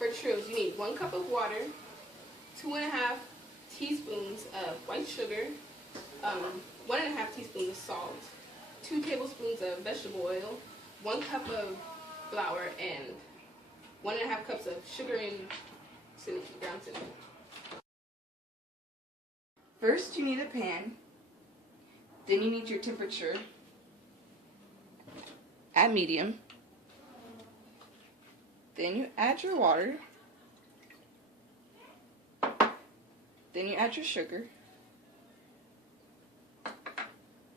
For churros, you need 1 cup of water, 2½ teaspoons of white sugar, 1½ teaspoons of salt, 2 tablespoons of vegetable oil, 1 cup of flour, and 1½ cups of sugar and cinnamon, ground cinnamon. First, you need a pan. Then you need your temperature at medium. Then you add your water. Then you add your sugar.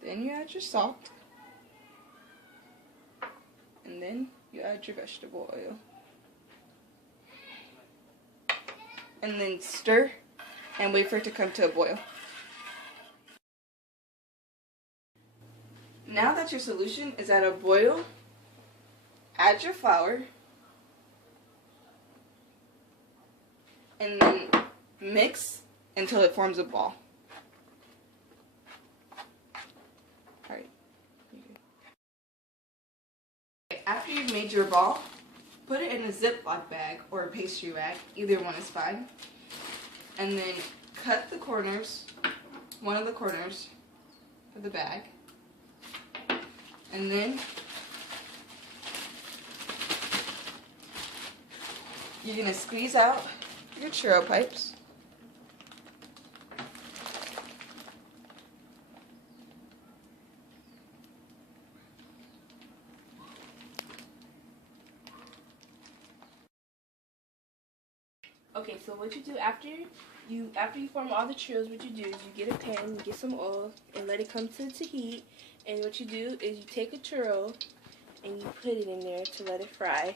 Then you add your salt. And then you add your vegetable oil. And then stir and wait for it to come to a boil. Now that your solution is at a boil, add your flour. And then mix until it forms a ball. Alright. After you've made your ball, put it in a Ziploc bag or a pastry bag, either one is fine. And then cut the corners, one of the corners of the bag. And then you're going to squeeze out your churro pipes. Okay, so what you do after you form all the churros, what you do is you get a pan, you get some oil, and let it come to heat. And what you do is you take a churro and you put it in there to let it fry.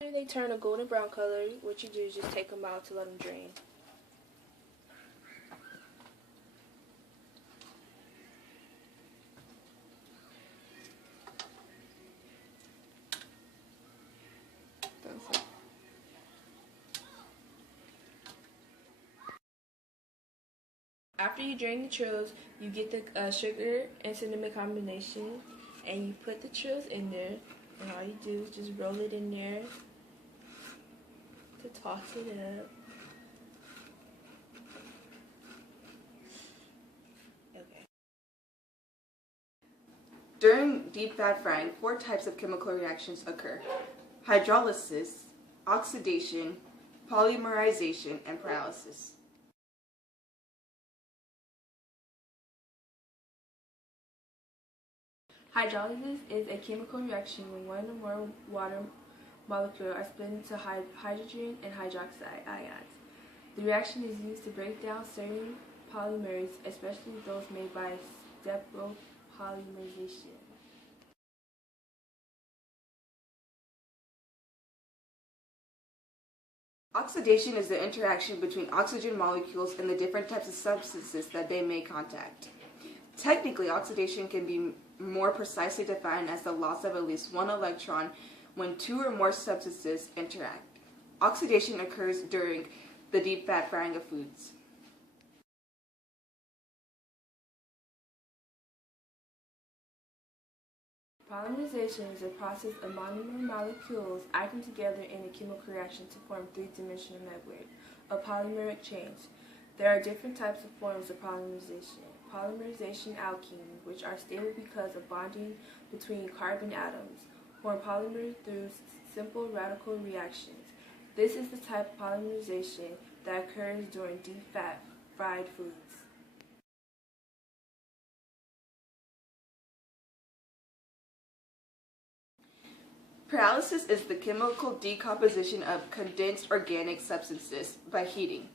After they turn a golden brown color, what you do is just take them out to let them drain. After you drain the churros, you get the sugar and cinnamon combination, and you put the churros in there, and all you do is just roll it in there to toss it up. Okay. During deep fat frying, 4 types of chemical reactions occur: hydrolysis, oxidation, polymerization, and pyrolysis. Hydrolysis is a chemical reaction when one or more water molecules are split into hydrogen and hydroxide ions. The reaction is used to break down certain polymers, especially those made by polymerization. Oxidation is the interaction between oxygen molecules and the different types of substances that they may contact. Technically, oxidation can be more precisely defined as the loss of at least 1 electron when 2 or more substances interact. Oxidation occurs during the deep fat frying of foods. Polymerization is a process of monomer molecules acting together in a chemical reaction to form 3-dimensional network, a polymeric change. There are different types of forms of polymerization. Polymerization alkenes, which are stable because of bonding between carbon atoms, form polymers through simple radical reactions. This is the type of polymerization that occurs during deep fat fried foods. Pyrolysis is the chemical decomposition of condensed organic substances by heating.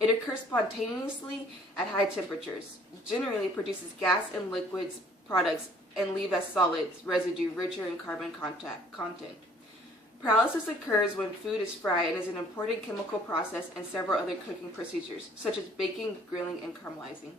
It occurs spontaneously at high temperatures, generally produces gas and liquids products, and leave as solids residue richer in carbon content. Pyrolysis occurs when food is fried and is an important chemical process in several other cooking procedures, such as baking, grilling, and caramelizing.